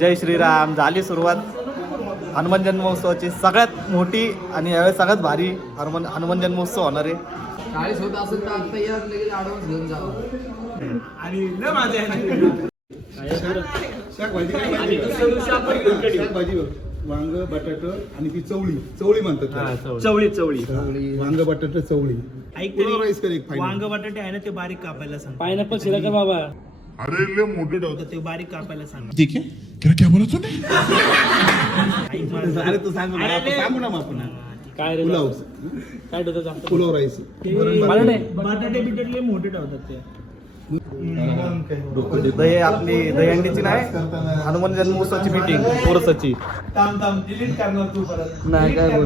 जय श्रीराम. झाली सुरुवात हनुमान जन्मोत्सवाची, सगळ्यात मोठी आणि यावेळेस सगळ्यात भारी हनुमान जन्मोत्सव होणार आहे. 40 होत असेल तर आता या लगेच ॲडव्हान्स घेऊन जावं. आणि न माझ्या भाजी वांग बटाटा आणि ती चवळी म्हणतात त्याला. चवळी वांग बटाटा चवळी. पुलाव राईस कर एक वांग बटाटे आहे ना ते बारीक कापायला सांग. पायनॅपल शिरा का बाबा? अरे ले मोठे ठेवतात. ते बारीक कापायला सांग. ठीक है क्या बोला तूने? अरे तू सांगू ना मग आपण काय रे पुलाव काय ठेवतात आपलं? पुलाव राईस बटाटे बिटाटे मोठे ठेवतात ते. दही आपली दहीहंडीची नाही, हनुमान जन्मोत्सवाची मीटिंग कोरसाची. डिलीट करणार तू परत. नाही काय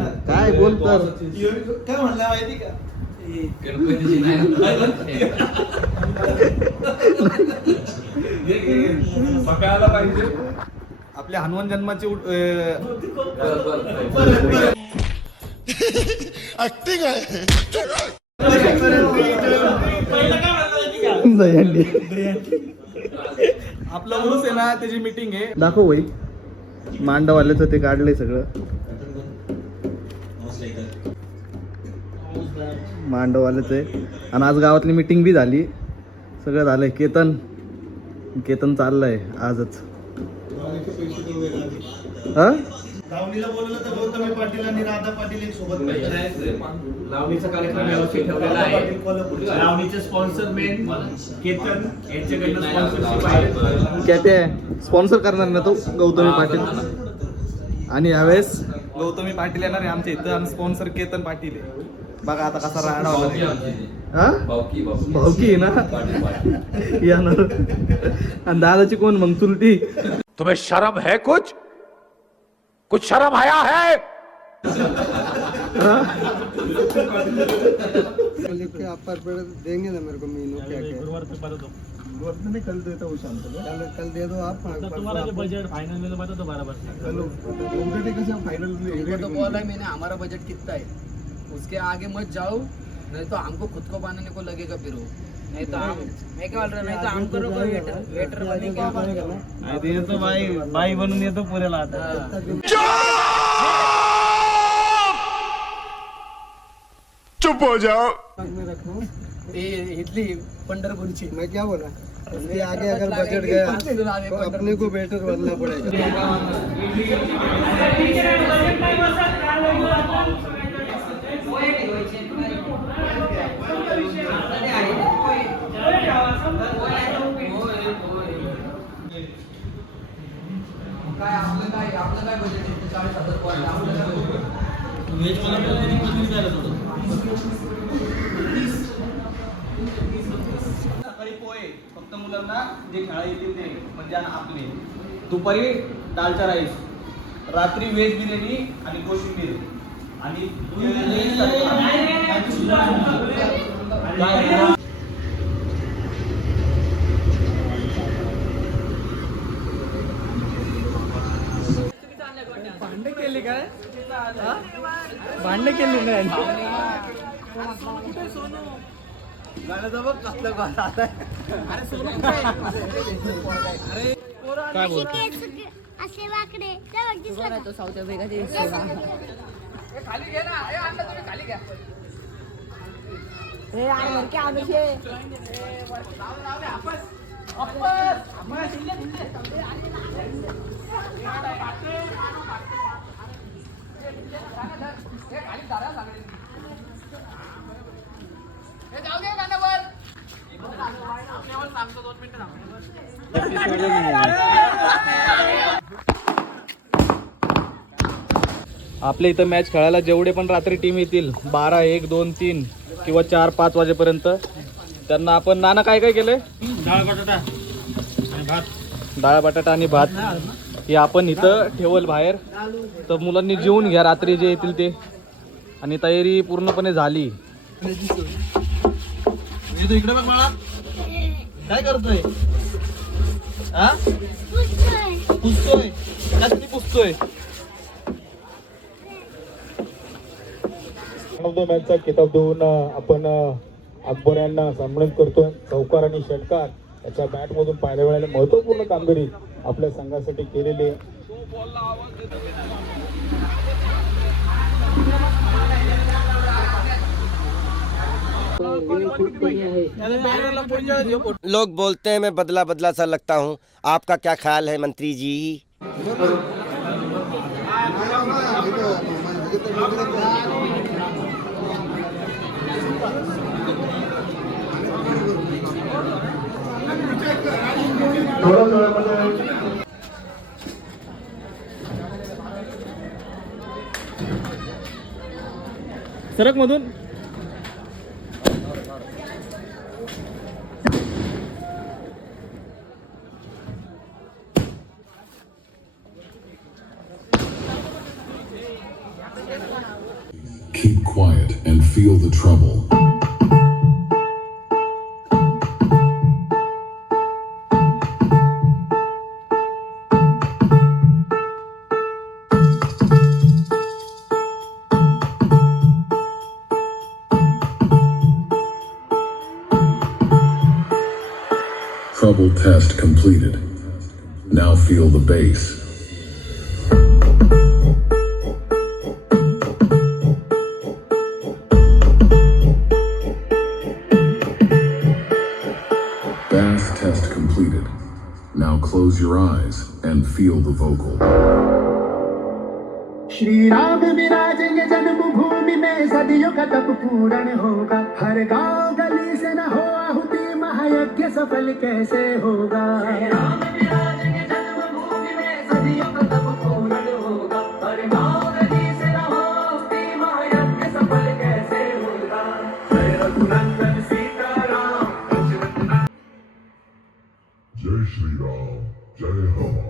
बोल तर काय म्हणला माहिती का? गणपतीची नाही. आपल्या हनुमान जन्माची ऍक्टिंग आहे. दहीहंडी आपला उरूस आहे ना, त्याची मीटिंग आहे. दाखव भाई मांडवाल्याचं ते काढलंय सगळं. मांडवाल्याचं आहे. आणि आज गावातली मीटिंग बी झाली, सगळं झालंय. केतन चाललंय आजच. हा लावणीला बोलवलं तर गौतमी पाटील आणि राधा पाटील एक सोबत लावणीचा कार्यक्रम व्यवस्थित ठेवलेला आहे. लावणीचे स्पॉन्सर मेन केतन यांच्याकडनं स्पॉन्सरशिप आहे. क्या ते स्पॉन्सर करणार ना तो गौतमी पाटील. आणि यावेळेस गौतमी पाटील येणार आहे आमच्या इथं आणि स्पॉन्सर केतन पाटील आहे. बघा आता कसा राडा होणार आहे. हा भाऊकी आहे ना येणार. आणि दादाची कोण मग चुलती. तुम्हें शर्म है कुछ शर्म आया है? देंगे ना मेरे को मीनू क्या क्या नहीं कल देता हूँ शाम को. कल दे दो आप. तुम्हारा जो बजट फाइनल में तो बता दो 12 उनका कैसे फाइनल तो बोला है मैंने हमारा बजट कितना है, उसके आगे मत जाओ, नहीं तो हमको खुद को बनाने को लगेगा फिर वो. नहीं तो हम मैं क्या बोल रहा, नहीं तो हमको वेटर बनने क्या येतो बाई बनून येतो पुऱ्याला आता. चुप हो जाओ. इडली पंढरपूरची. मैं क्या बोला, उसके आगे अगर बजट गया तो अपने को बेटर बनना पड़ेगा. आपलं काय बजेट आहे? 40,000 रुपये. आपलं काय बजेट आहे? सकाळी पोहे फक्त मुलांना जे खेळा येतील ते, म्हणजे आपले. दुपारी दालचा राईस, रात्री व्हेज बिर्याणी आणि कोशिंबीर आणि भांडे केली काय? भांडे केली नाही. गाण्याचा बघ कसलं गाणं आता. अरे सोनू काय बोल असे वाकडे तो साऊथ आफ्रिका खाली घे ना. आणलं तुम्ही खाली घ्या. आपल्या इथं मॅच खेळायला जेवढे पण रात्री टीम येतील 12, 1, 2, 3 किंवा 4, 5 वाजेपर्यंत, त्यांना आपण नाना काय काय केलंय? डाळ बटाटा आणि भात हे आपण इथं ठेवल बाहेर. तर मुलांनी जेवून घ्या रात्री जे येतील ते. आणि तयारी पूर्णपणे झाली. इकडे बघ मला काय करतोय. हा पुसतोय. कसली पुसतोय. मॅचचा किताब देऊन आपण अकबर यांना सन्मानित करतोय. चौकार आणि षटकार त्याच्या बॅटमधून पाहायला मिळाले महत्त्वपूर्ण कामगिरी आपल्या संघासाठी केलेली आहे. लोग बोलते हैं मैं बदला बदला सा लगता हूँ, आपका क्या ख्याल है मंत्री जी? सरक मधून Keep quiet and feel the trouble. Trouble test completed. Now feel the bass. Bass test completed. Now close your eyes and feel the vocal. Shri Ram विराजेंगे जन्मभूमि में, सदियों का तप पूर्ण होगा। हर गांव गली से न हो आहुति, महायज्ञ सफल कैसे होगा? श्री राम विराजेंगे जन्मभूमि में, सदियों का तप पूर्ण होगा। हर गांव गली से न हो आहुति, महायज्ञ सफल कैसे होगा? जय रघुनंदन सीताराम। जय श्री राम, जय हनुमान।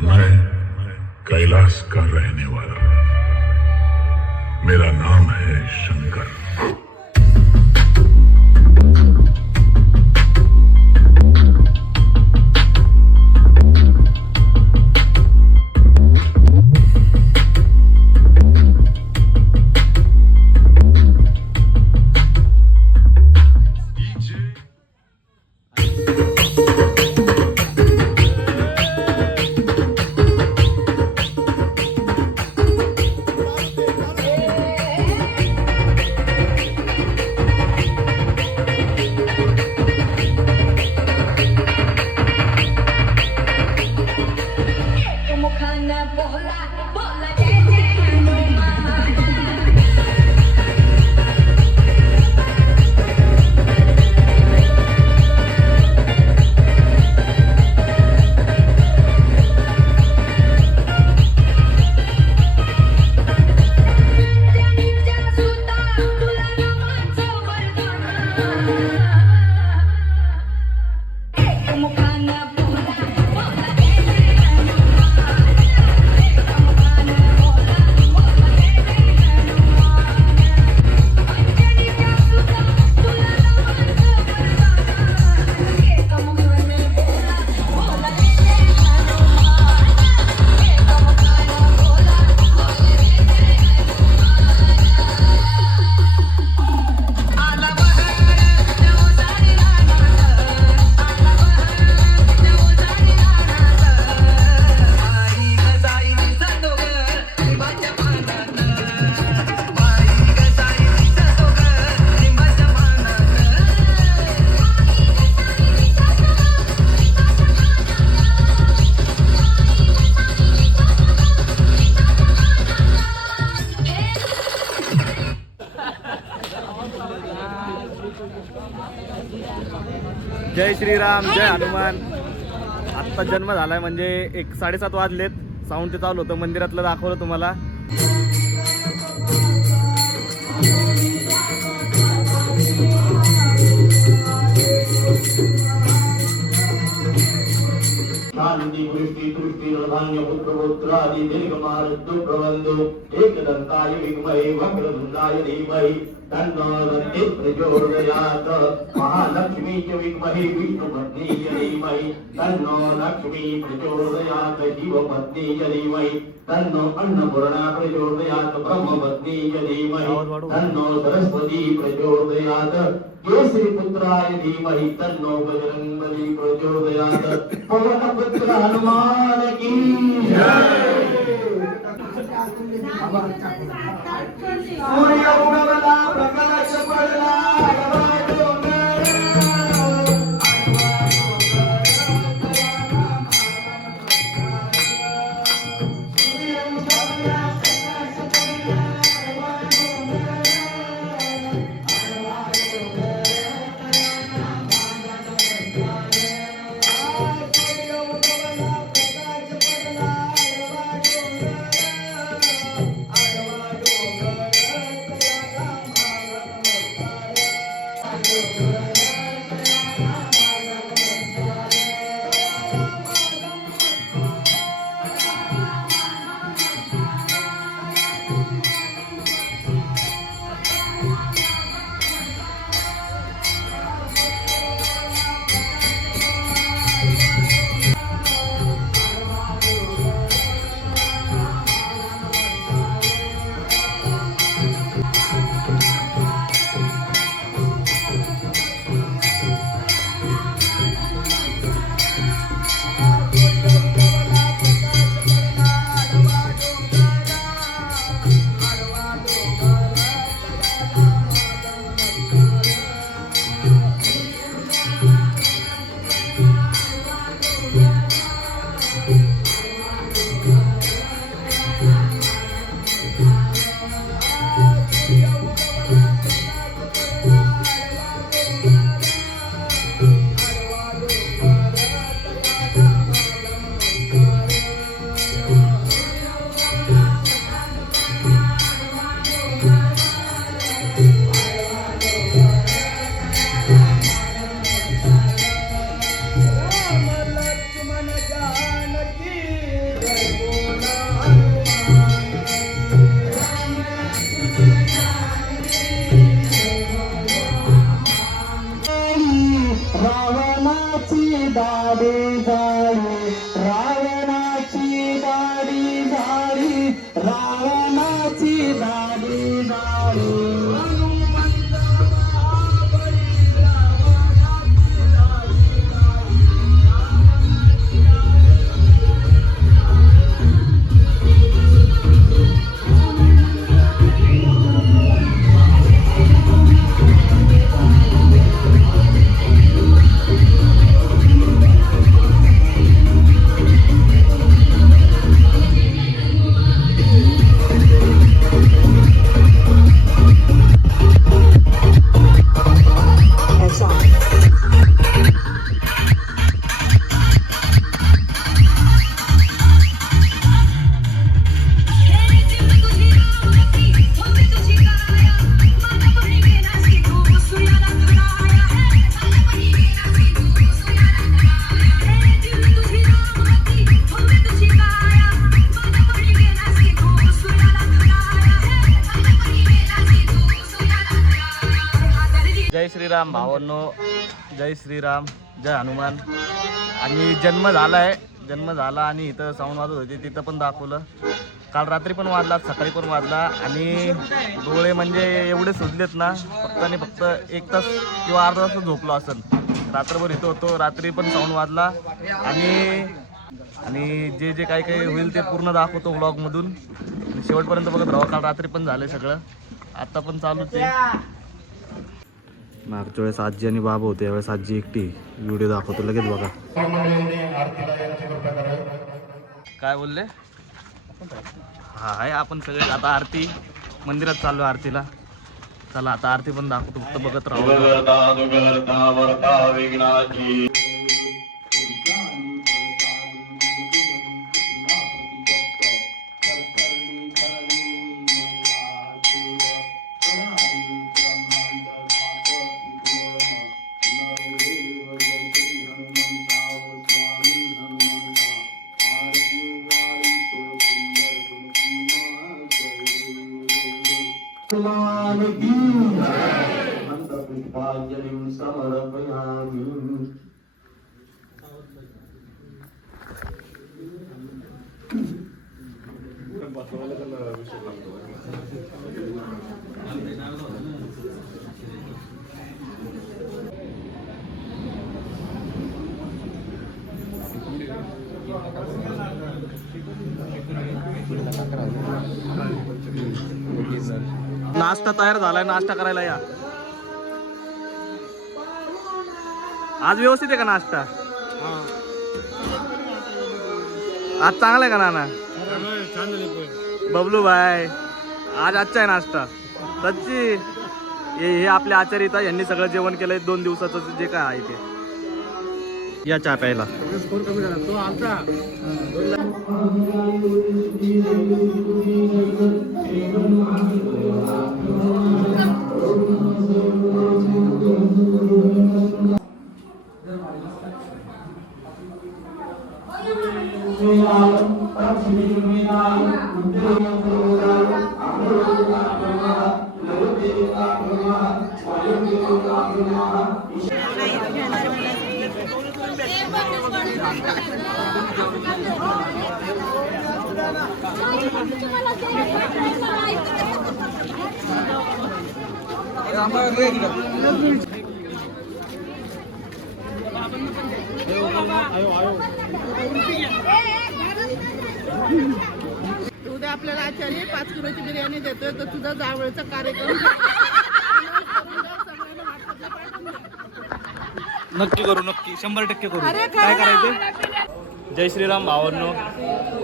मैं कैलाश का रहने वाला हूं। मेरा नाम है शंकर। जय श्रीराम, जय हनुमान. आत्ता जन्म झालाय म्हणजे 7:30 वाजलेत. साऊंड ते चालू होतं, मंदिरातलं दाखवलं तुम्हाला. शांति वृष्टि तुष्टि धान्य पुत्र पुत्रादि दीर्घमारुद्ध प्रबंधो एकदंताय विद्महे वक्रतुंडाय धीमहि तन्नो दन्ति प्रचोदयात्. महालक्ष्मी च विद्महे विष्णुपत्नी च धीमहि तन्नो लक्ष्मी प्रचोदयात्. शिवपत्नी च धीमहि तन्नो अन्नपूर्णा प्रचोदयात्. ब्रह्मपत्नी च धीमहि तन्नो सरस्वती प्रचोदयात्. केसरीपुत्राय धीमहि तन्नो बजरंगबली प्रचोदयात्. पवनपुत्र हनुमान की जय. सूर्य उगवला प्रकाश पडला रावणाची दाढी झाली, रावणाची दाढी झाली, रावणाची दाढी झाली. जय श्रीराम भावांनो, जय श्रीराम, जय हनुमान. आणि जन्म झाला आणि इथं साऊंड वाजत होती, तिथं पण दाखवलं. काल रात्री पण वाजला, सकाळी पण वाजला. आणि डोळे म्हणजे एवढे सुजलेत ना, फक्त 1 तास किंवा अर्धा तास झोपलो असेल. रात्रभर इथं होतो, रात्री पण साऊंड वाजला. आणि जे जे काही होईल ते पूर्ण दाखवतो व्लॉगमधून. शेवटपर्यंत बघत राहा. काल रात्री पण झालं सगळं, आता पण चालूच आहे. मागच्या वेळेस आजी आणि बाबा होते, यावेळेस आजी एकटी. व्हिडिओ दाखवतो लगेच बघा. काय बोलले? हा आहे, आपण सगळे आता आरती मंदिरात चाललो आरतीला. चला आता आरती पण दाखवतो, फक्त बघत राहू. नाश्ता तयार झालाय, नाश्ता करायला या. आज व्यवस्थित आहे का नाश्ता? आज चांगला आहे का नाना? बबलू भाई आज अच्छा आहे नाश्ता सच्ची. हे आपले आचार्य इथं यांनी सगळं जेवण केलंय 2 दिवसाचं जे काय आहे ते. या चहा प्यायला. उद्या आपल्याला आचार्य 5 किलोची बिर्याणी देतोय, तर तुझा जावळचा कार्यक्रम नक्की करू, नक्की 100% करू. काय करायचं? जय श्रीराम भावांनो,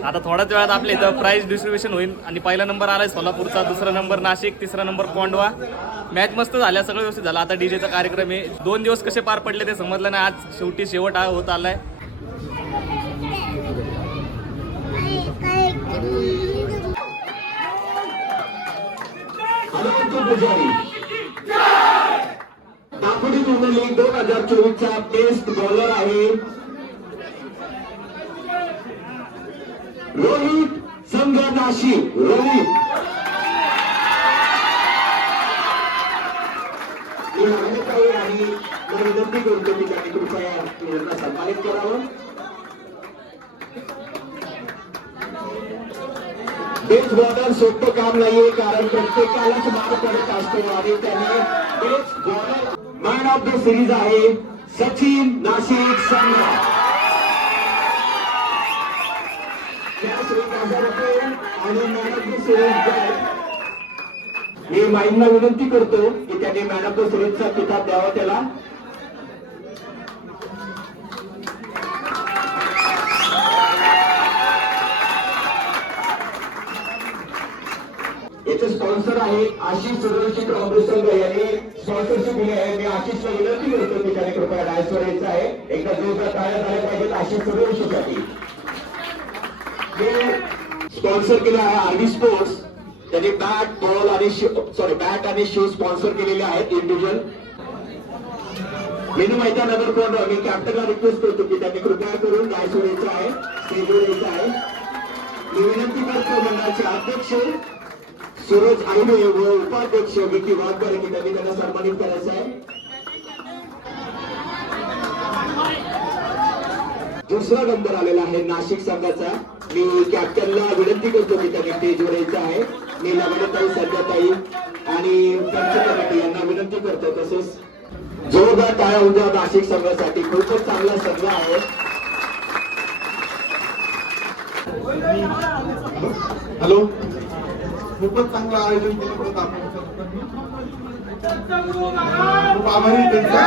आता थोड्याच वेळात आपल्या इथं प्राइज डिस्ट्रीब्युशन होईल आणि पहिला नंबर आलाय सोलापूरचा, दुसरा नंबर नाशिक, तिसरा नंबर कोंडवा. मॅच मस्त झाल्या, सगळं व्यवस्थित झालं. आता डीजेचा कार्यक्रम आहे. 2 दिवस कसे पार पडले ते समजलं नाही. आज शेवटी शेवट होत आलाय. दापोडी प्रीमियर लीग 2024चा बेस्ट बॉलर आहे रोहित संघ नाशिक. रोहित आणि विनंती करतो की त्यांनी कृपया यांना सन्मानित करावं. बेस्ट बॉलर सोपं काम नाहीये, कारण प्रत्येकालाच मार पडत असतो आणि त्याने best bowler man of the series आहे सचिन नाशिक संघ. आणि मॅन ऑफ द सिरीज मी माईंना विनंती करतो की त्यांनी मॅन ऑफ द सिरीजचा किताब द्यावा त्याला. याचे स्पॉन्सर आहे आशिष सूर्यवंशी काँग्रेस यांनी स्पॉन्सरशिप दिली आहे. मी आशिषला विनंती करतो की त्याने कृपया डायसवर यायचं आहे. एकदा जोरदार टाळ्या झाल्या पाहिजेत आशिष सूर्यवंशीसाठी. स्पॉन्सर केलं आहे आरबी स्पोर्ट्स. त्यांनी बॅट आणि शूज स्पॉन्सर केलेले आहेत इंडिव्हिज्युअल. मेनू मैदान नगर कोण मी कॅप्टनला रिक्वेस्ट करतो की त्यांनी कृपया करून डायसवर यायचं आहे, स्टेजवर यायचं आहे. मी विनंती करतो मंडळाचे अध्यक्ष सूरज आईने व उपाध्यक्ष विकी वाघबारे की त्यांनी त्यांना सन्मानित करायचं आहे. दुसरा नंबर आलेला आहे नाशिक संघाचा. मी कॅप्टनला विनंती करतो की त्यांनी स्टेजवर यायचं आहे. मी लग्नताई संध्याताई आणि पंचकमिटी यांना विनंती करतो. तसेच जोरदार टाळ्या उद्या नाशिक संघासाठी. खूपच चांगला संघ आहे. हॅलो, खूपच चांगलं आयोजन केलं होतं आपण. खूप आभारी त्यांचा.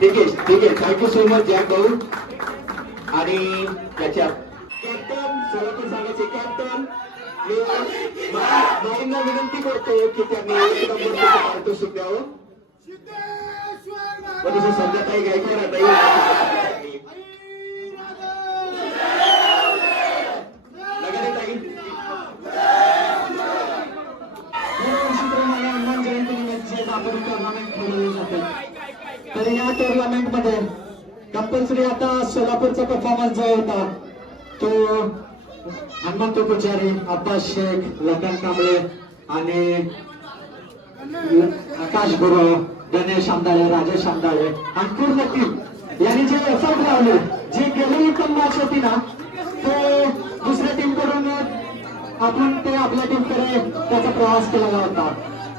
ठीक आहे थँक्यू सो मच जॅक भाऊ. आणि त्याच्या कॅप्टन सोलापूर संघाचे कॅप्टन माईंना विनंती करतो की त्यांनी 1 नंबरचं पारितोषिक द्यावं. जसं संध्याकाळी गायकवाड दरवर्षीप्रमाणे हनुमान जयंतीनिमित्त आपण टुर्नामेंट खेळवले जाते. तर या टुर्नामेंट मध्ये कंपल्सरी आता सोलापूरचा परफॉर्मन्स जो होता तो हनुमंत पुजारी, अब्बास शेख, लखन कांबळे आणि आकाश गुरु, गणेश आंदाळे, राजेश आंदाळे आणि पूर्ण टीम यांनी जे एफर्ट लावले, जी गेलेली पण मॅच होती ना तो दुसऱ्या टीम कडून आपण ते आपल्या टीम कडे त्याचा प्रवास केलेला होता.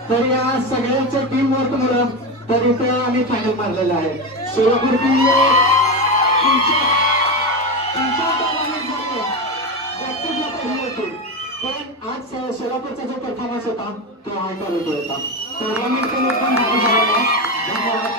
तर या सगळ्यांच्या टीम वर्क मुळे तर इथे आम्ही फायनल मारलेला आहे. सोलापूर टीम पण आज सोलापूरचा जो परफॉर्मन्स होता तो हाय क्वालिटी होता. टुर्नामेंट पण भारी झालेला आहे. धन्यवाद.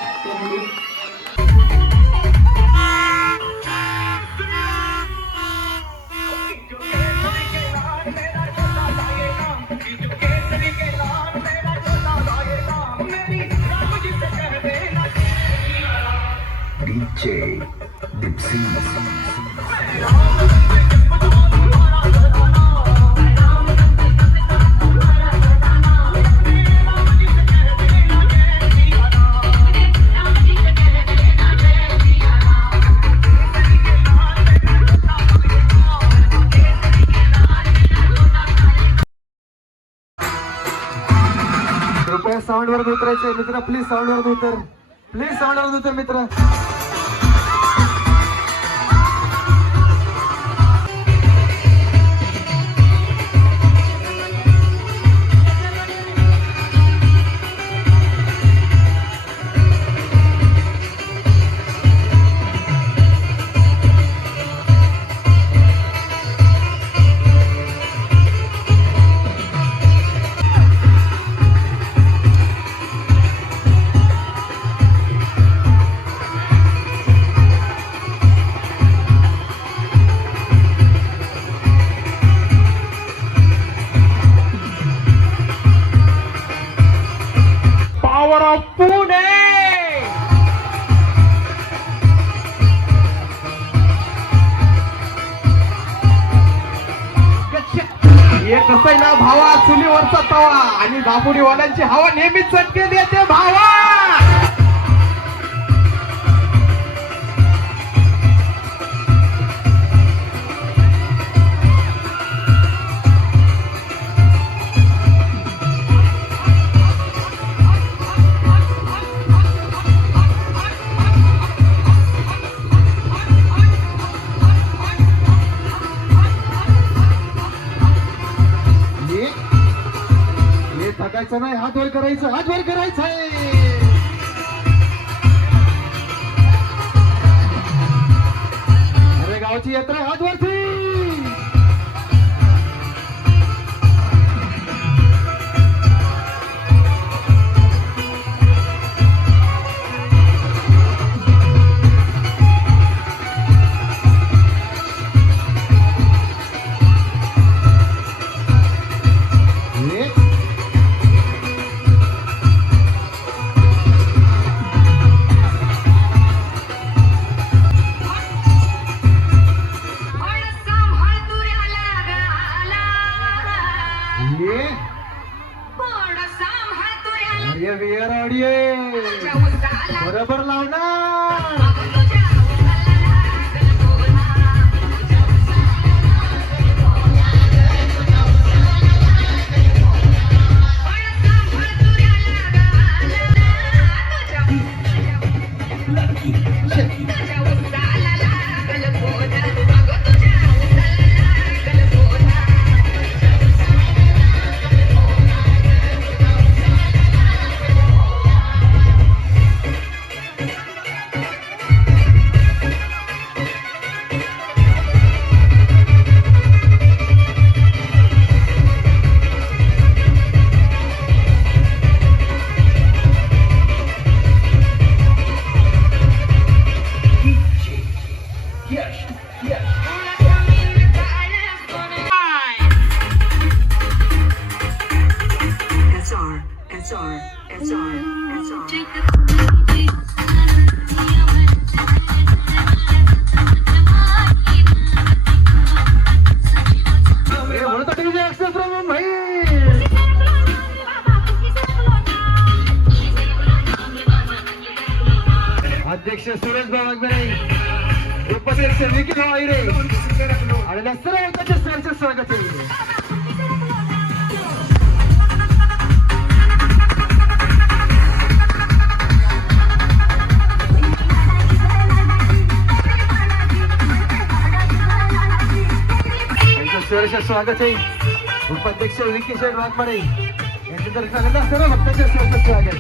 कृपया साऊंड वर उतरायचे मित्र, प्लीज साऊंड वर उतर, प्लीज साऊंड वर उतर मित्र. कसं आहे ना भावा, चुलीवरचा तवा आणि दापोडीवाल्यांची हवा नेहमीच चटके देते भावा. नाही, हात वर करायचं, हात वर करायचं आहे. अरे गावची यात्रा, हात वरती. बरोबर लावणार. सुरेश भाऊ वाघमारे उपस्थित विकी भाऊ आहिरे आणि या सर्व लोकांचे सहर्ष स्वागत आहे. सहर्ष स्वागत आहे. उपाध्यक्ष विकी शेठ वाघमारे यांच्या तर्फे सर्व भक्तांचे सहर्ष स्वागत.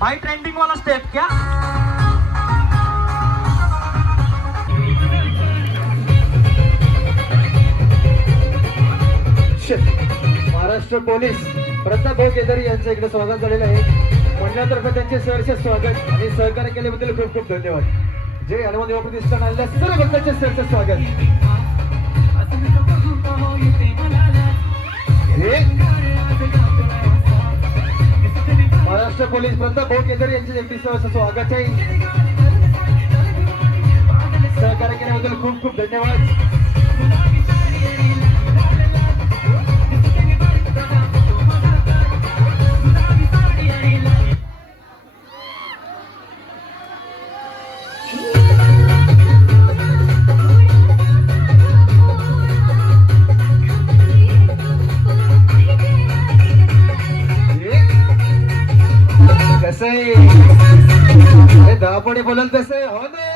भाई ट्रेंडिंग वाला स्टेप क्या? महाराष्ट्र पोलीस प्रताप भाऊ केदारी यांचं इकडे स्वागत झालेलं आहे. मंडळातर्फे त्यांचे सहर्ष स्वागत आणि सहकार्य केल्याबद्दल खूप खूप धन्यवाद. जय हनुमान युवा प्रतिष्ठान आलेल्या सर्व भक्तांचे सहर्ष स्वागत. महाराष्ट्र पोलीस प्रताप भाऊ केदारी यांचे अगदी सहर्ष स्वागत आहे. सहकार्य केल्याबद्दल खूप खूप धन्यवाद. कसं आहे दहापणे बोलाल तसं आहे. हो ना.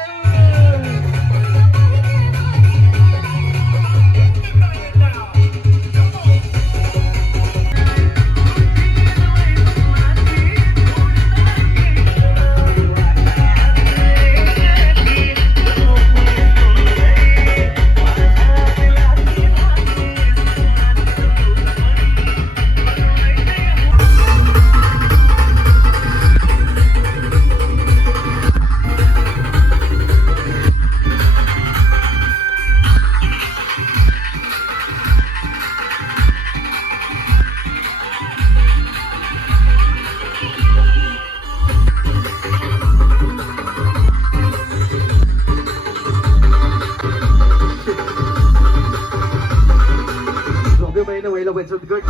महिला बचत गट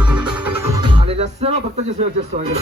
आलेल्या सर्व भक्तांचे सहर्ष स्वागत.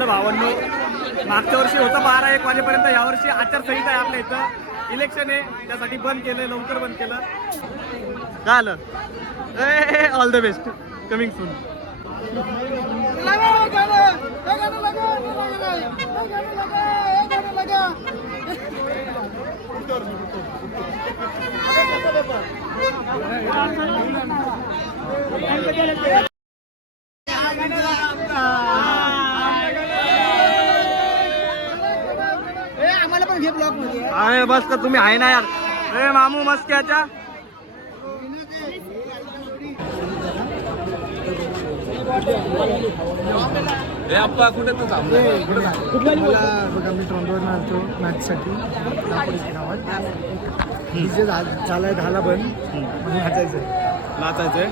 झालं भावांनो. मागच्या वर्षी होतं 12-1 वाजेपर्यंत, यावर्षी आचारसंहिता आहे आपल्या इथं, इलेक्शन आहे त्यासाठी बंद केलं, लवकर बंद केलं. काय आलं? All the best, coming soon. अरे बस का तुम्ही आहे ना यार. ए मामू मस्त याच्या. बघा मी ट्रॉम्बोवरून आलतो मॅचसाठी डीजे झालाय, झाला बंद, नाचायचंय.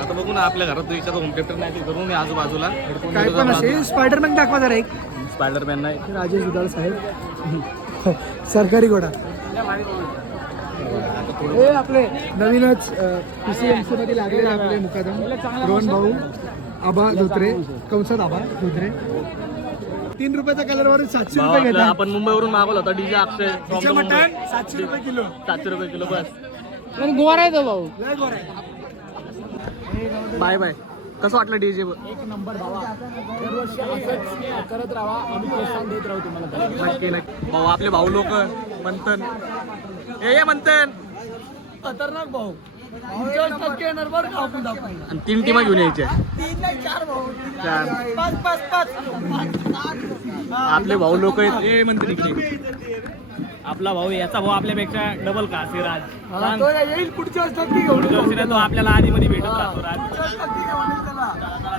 आता बघू ना आपल्या घरात विचार होम थिएटर नाही करू मी आजूबाजूला काय पण असेल. स्पायडरमॅन दाखवा जरा एक. स्पायडरमॅन नाही. राजेश दुधाळ साहेब सरकारी घोडा. हे आपले नवीनच PCMC मध्ये लागलेले आपले मुकादम रोहन भाऊ आबा धोत्रे, कंसात आबा धोत्रे. 3 रुपयाचा कलरवर 700 रुपये घेतात. आपण मुंबईवरून मागवला होता डीजे अक्षय. मटण 700 रुपये किलो. 700 रुपये किलो बस. गोरा आहे तो भाऊ. लय गोड आहे. Bye bye. कसं वाटलं डीजे? एक नंबर भावा, दरवर्षी असंच करत राहा, आम्ही प्रोत्साहन देत राहू तुम्हाला. नक्की नक्की भाऊ. आपले भाऊ लोक मंथन हे मंथन खतरनाक भाऊ. 50% येणार बरं का आपण दाखवून. आणि 3 टीमा घेऊन यायच्या. 3 नाही 4 भाऊ. 4. 5. आपले भाऊ लोक आहेत. हे मंथन इकडे. आपला भाऊ याचा भाऊ आपल्यापेक्षा डबल का सिराज. तो येईल पुढच्या वर्षात की घेऊन. तो आपल्याला आधी मध्ये भेटत राहतो. राज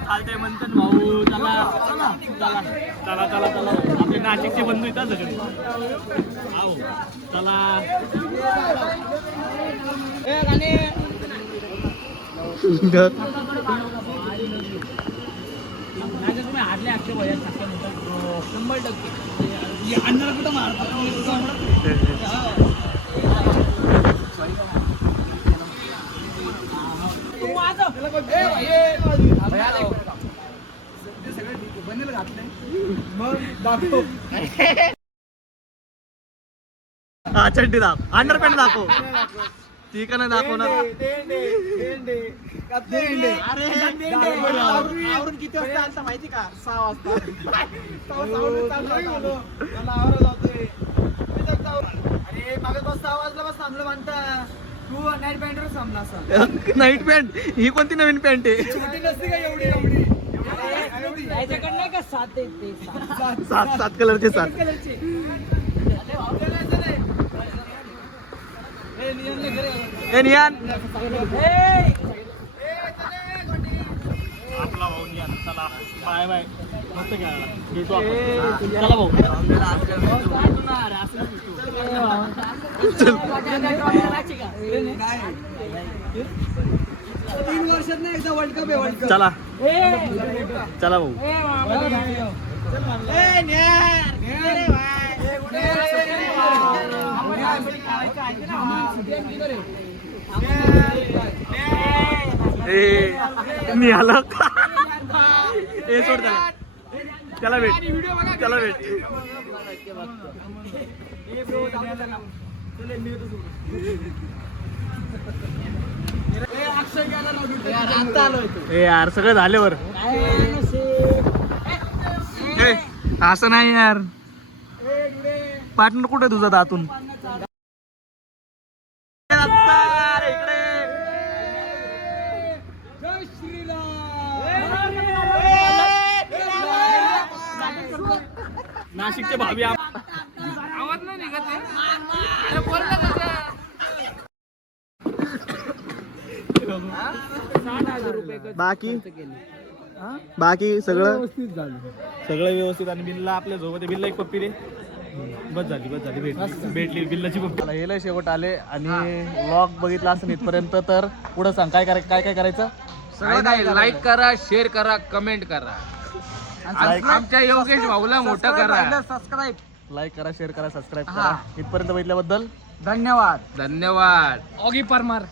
चालते मंथन भाऊ. चला आपले नाशिकचे बंधू येतात सगळे. आओ चला. तुम्ही हारले अक्षय भैया 100%. अन्नाला कुठं मारतात. हा चड्डी दाखव. अंडरपॅन्ट दाखव. ठीक आहे ना दाखवणार. आवरून किती वाजता आलता माहिती का? 6 वाजता. अरे मागे बस 6 वाजला बस थांबलो म्हणता. तू नाईट पॅन्टवर थांबला असा. नाईट पॅन्ट ही कोणती नवीन पॅन्ट आहे? छोटी नसते का एवढी? त्याच्याकडे नाही का 7 येते. 7 कलरचे 7. ए नियान आपला भाऊ नियान. चला बाय बाय. मस्त खेळायला भेटू आपण. चला भाऊ. चल 3 वर्षात नाही एकदा वर्ल्ड कप आहे. World cup. चला चला भाऊ. मी आलो. हे सोड त्याला भेट. ए यार सगळं झाल्यावर असं नाही यार. पार्टनर कुठे तुझा दातून? नाशिकचे भावी आवाज नाही निघत. बाकी सगळं व्यवस्थित झालं. सगळं व्यवस्थित. आणि बिल्ला आपल्या सोबत. बिल्ला एक पप्पी रे. बस झाली भेटली बिल्लाची पप्पी. हेला शेवट आले आणि व्लॉग बघितला असं इथपर्यंत. तर पुढं सांग काय करायचं? सगळं काय लाईक करा, शेअर करा, कमेंट करा. आमच्या योगेश भाऊला मोठं करा. सबस्क्राईब. लाईक करा, शेअर करा, सबस्क्राईब करा. इथपर्यंत बघितल्याबद्दल धन्यवाद. धन्यवाद. ऑगी परमार.